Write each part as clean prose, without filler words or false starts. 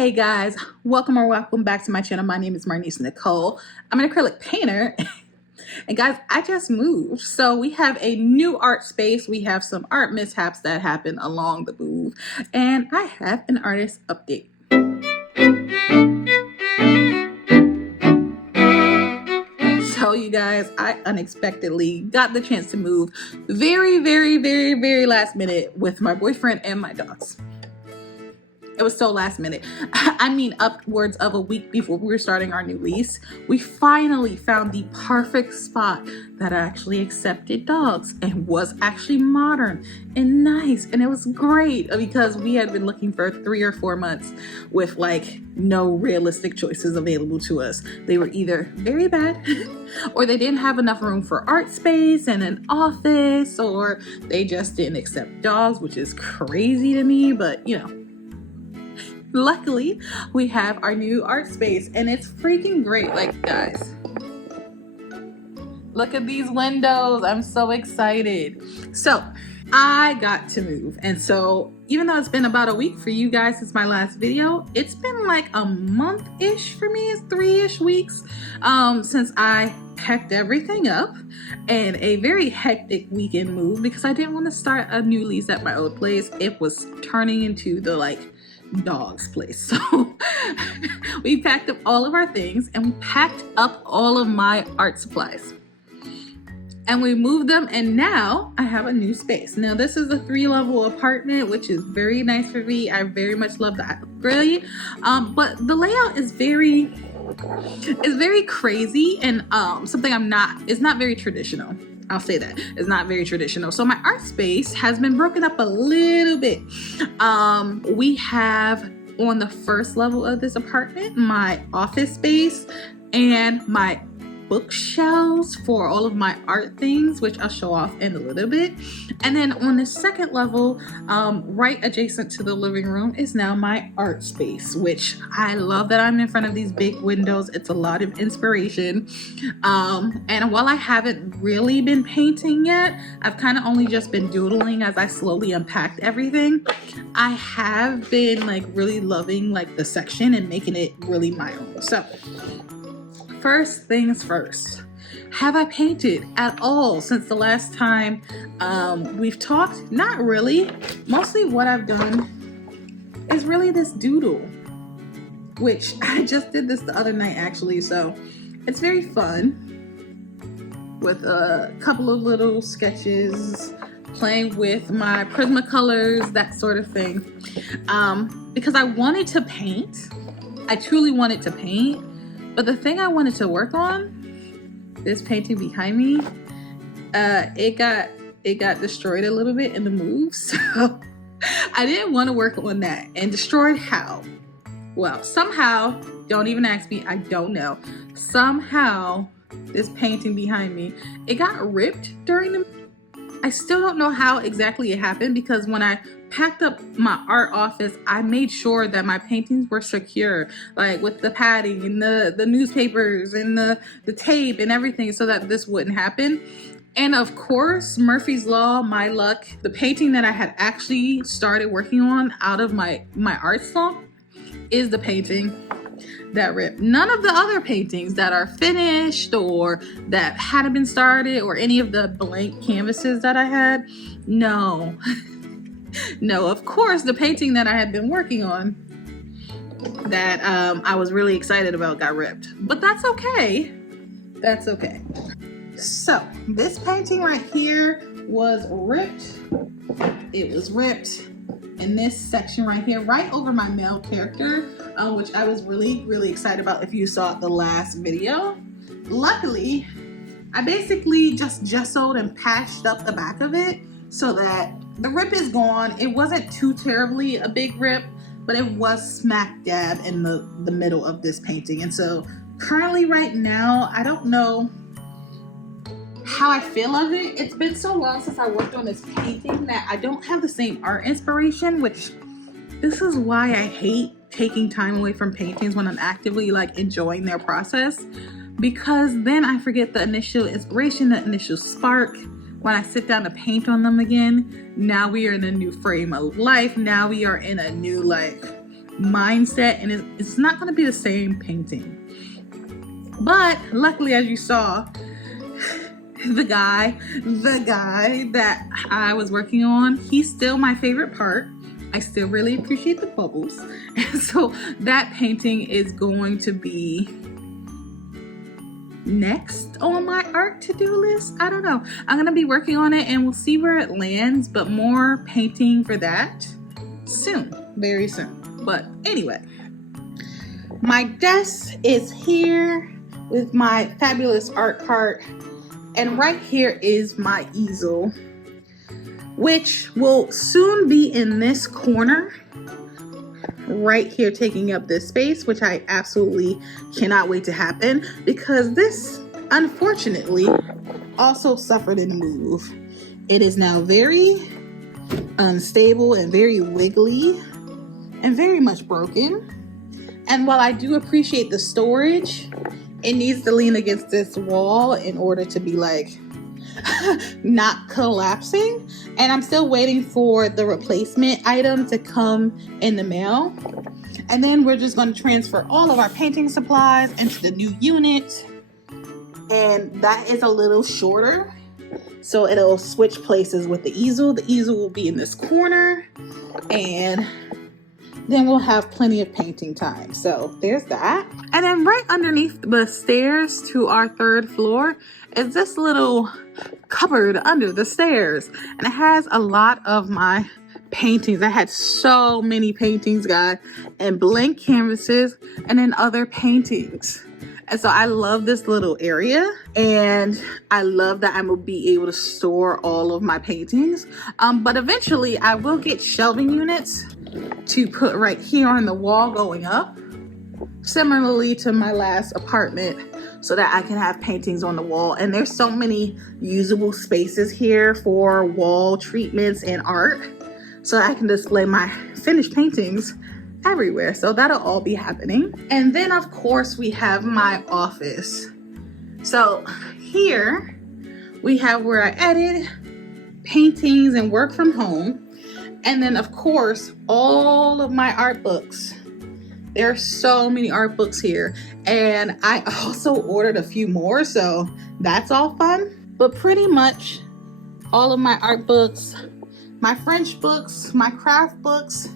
Hey guys, welcome back to my channel. My name is Marnice Nicole. I'm an acrylic painter. And guys, I just moved. So we have a new art space. We have some art mishaps that happened along the move. And I have an artist update. So you guys, I unexpectedly got the chance to move very last minute with my boyfriend and my dogs. It was so last minute. I mean, upwards of a week before we were starting our new lease, we finally found the perfect spot that actually accepted dogs and was actually modern and nice. And it was great because we had been looking for 3 or 4 months with like no realistic choices available to us. They were either very bad or they didn't have enough room for art space and an office, or they just didn't accept dogs, which is crazy to me, but you know. Luckily, we have our new art space and it's freaking great. Like, guys, look at these windows. I'm so excited. So I got to move. And so even though it's been about a week for you guys since my last video, it's been like a month-ish for me. It's 3-ish weeks since I packed everything up, and a very hectic weekend move because I didn't want to start a new lease at my old place. It was turning into the like dog's place. So we packed up all of our things and we packed up all of my art supplies and we moved them, and now I have a new space. Now this is a 3-level apartment, which is very nice for me. I very much love that upgrade, but the layout is very crazy and something it's not very traditional. I'll say that it's not very traditional. So my art space has been broken up a little bit. We have on the first level of this apartment my office space and my bookshelves for all of my art things, which I'll show off in a little bit. And then on the second level, right adjacent to the living room, is now my art space, which I love that I'm in front of these big windows. It's a lot of inspiration. And while I haven't really been painting yet, I've kind of only just been doodling as I slowly unpacked everything. I have been like really loving like the section and making it really my own. So first things first, have I painted at all since the last time we've talked? Not really. Mostly what I've done is really this doodle, which I just did this the other night actually, so it's very fun with a couple of little sketches, playing with my Prismacolors, that sort of thing, because I wanted to paint. I truly wanted to paint. But the thing I wanted to work on, this painting behind me, it got destroyed a little bit in the move. So I didn't want to work on that. And destroyed how? Well, somehow, don't even ask me, I don't know. Somehow, this painting behind me, it got ripped during the... I still don't know how exactly it happened, because when I packed up my art office, I made sure that my paintings were secure, like with the padding and the newspapers and the tape and everything, so that this wouldn't happen. And of course, Murphy's Law, my luck, the painting that I had actually started working on out of my art slump is the painting that ripped. None of the other paintings that are finished or that hadn't been started, or any of the blank canvases that I had, no. No, of course, the painting that I had been working on that I was really excited about got ripped. But that's okay. That's okay. So this painting right here was ripped. It was ripped in this section right here, right over my male character, which I was really excited about if you saw the last video. Luckily, I basically just gessoed and patched up the back of it so that the rip is gone. It wasn't too terribly a big rip, but it was smack dab in the middle of this painting. And so currently right now, I don't know how I feel of it. It's been so long since I worked on this painting that I don't have the same art inspiration, which this is why I hate taking time away from paintings when I'm actively like enjoying their process, because then I forget the initial inspiration, the initial spark. When I sit down to paint on them again, now we are in a new frame of life. Now we are in a new like mindset, and it's not going to be the same painting. But luckily, as you saw, the guy that I was working on, he's still my favorite part. I still really appreciate the bubbles. And so that painting is going to be next on my art to-do list. I don't know. I'm gonna be working on it and we'll see where it lands, but more painting for that soon, very soon. But anyway, my desk is here with my fabulous art cart, and right here is my easel, which will soon be in this corner right here, taking up this space, which I absolutely cannot wait to happen, because this unfortunately also suffered in a move. It is now very unstable and very wiggly and very much broken. And while I do appreciate the storage, it needs to lean against this wall in order to be like not collapsing. And I'm still waiting for the replacement item to come in the mail. And then we're just going to transfer all of our painting supplies into the new unit. And that is a little shorter, so it'll switch places with the easel. The easel will be in this corner, and then we'll have plenty of painting time. So there's that. And then right underneath the stairs to our third floor is this little cupboard under the stairs, and it has a lot of my paintings. I had so many paintings, guys, and blank canvases, and then other paintings. And so I love this little area, and I love that I'm gonna be able to store all of my paintings. But eventually I will get shelving units to put right here on the wall going up, similarly to my last apartment, so that I can have paintings on the wall. And there's so many usable spaces here for wall treatments and art, so I can display my finished paintings everywhere. So that'll all be happening. And then of course we have my office. So here we have where I edit paintings and work from home. And then of course all of my art books. There are so many art books here, and I also ordered a few more, so that's all fun. But pretty much all of my art books, my French books, my craft books,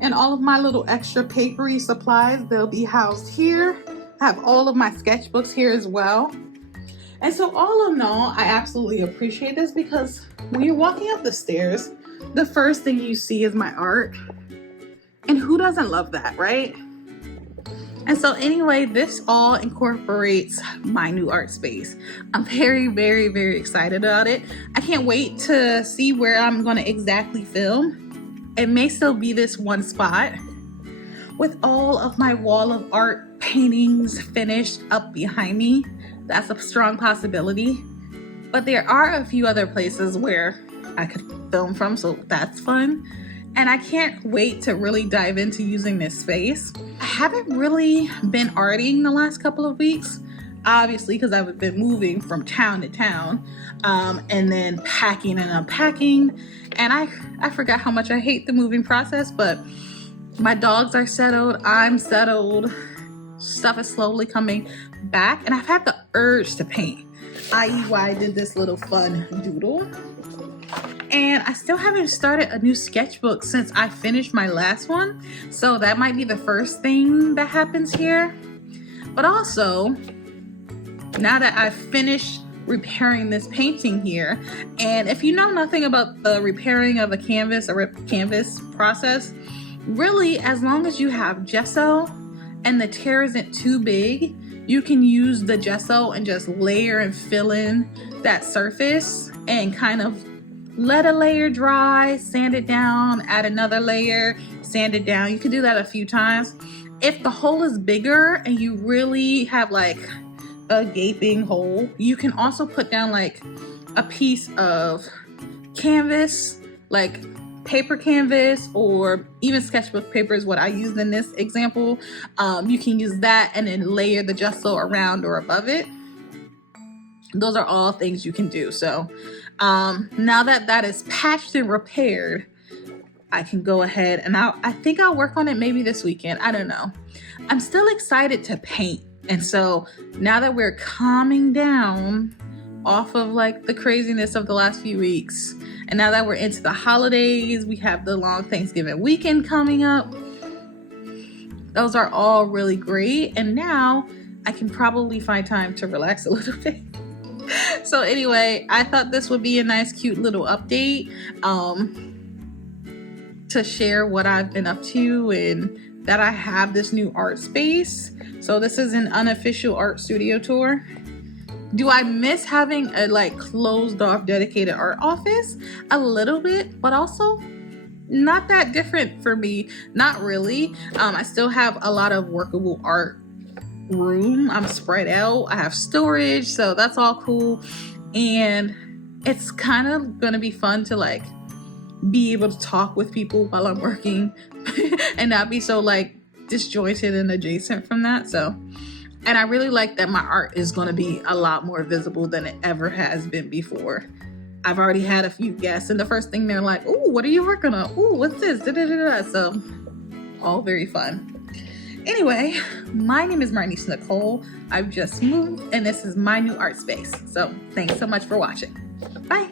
and all of my little extra papery supplies, they'll be housed here. I have all of my sketchbooks here as well. And so all in all, I absolutely appreciate this, because when you're walking up the stairs, the first thing you see is my art. And who doesn't love that, right? And so anyway, this all incorporates my new art space. I'm very, very, very excited about it. I can't wait to see where I'm gonna exactly film. It may still be this one spot with all of my wall of art paintings finished up behind me. That's a strong possibility. But there are a few other places where I could film from, so that's fun. And I can't wait to really dive into using this space. I haven't really been arting the last couple of weeks, obviously, because I've been moving from town to town, and then packing and unpacking. And I forgot how much I hate the moving process, but my dogs are settled, I'm settled, stuff is slowly coming back, and I've had the urge to paint, i.e. why I did this little fun doodle. And I still haven't started a new sketchbook since I finished my last one. So that might be the first thing that happens here. But also, now that I've finished repairing this painting here, and if you know nothing about the repairing of a canvas or canvas process, really, as long as you have gesso and the tear isn't too big, you can use the gesso and just layer and fill in that surface and kind of let a layer dry, sand it down, add another layer, sand it down. You can do that a few times. If the hole is bigger and you really have like a gaping hole, you can also put down like a piece of canvas, like paper canvas, or even sketchbook paper is what I used in this example. You can use that and then layer the gesso around or above it. Those are all things you can do. So now that that is patched and repaired, I can go ahead and I think I'll work on it maybe this weekend. I don't know. I'm still excited to paint. And so now that we're calming down off of like the craziness of the last few weeks, and now that we're into the holidays, we have the long Thanksgiving weekend coming up. Those are all really great. And now I can probably find time to relax a little bit. So anyway, I thought this would be a nice, cute little update to share what I've been up to and that I have this new art space. So this is an unofficial art studio tour. Do I miss having a like closed off dedicated art office? A little bit, but also not that different for me. Not really. I still have a lot of workable art room. I'm spread out. I have storage, so that's all cool. And it's kind of gonna be fun to like be able to talk with people while I'm working and not be so like disjointed and adjacent from that. So, and I really like that my art is going to be a lot more visible than it ever has been before. I've already had a few guests, and the first thing they're like, "Ooh, what are you working on? Ooh, what's this?" So, all very fun. Anyway, my name is Marnice Nicole. I've just moved, and this is my new art space. So, thanks so much for watching. Bye.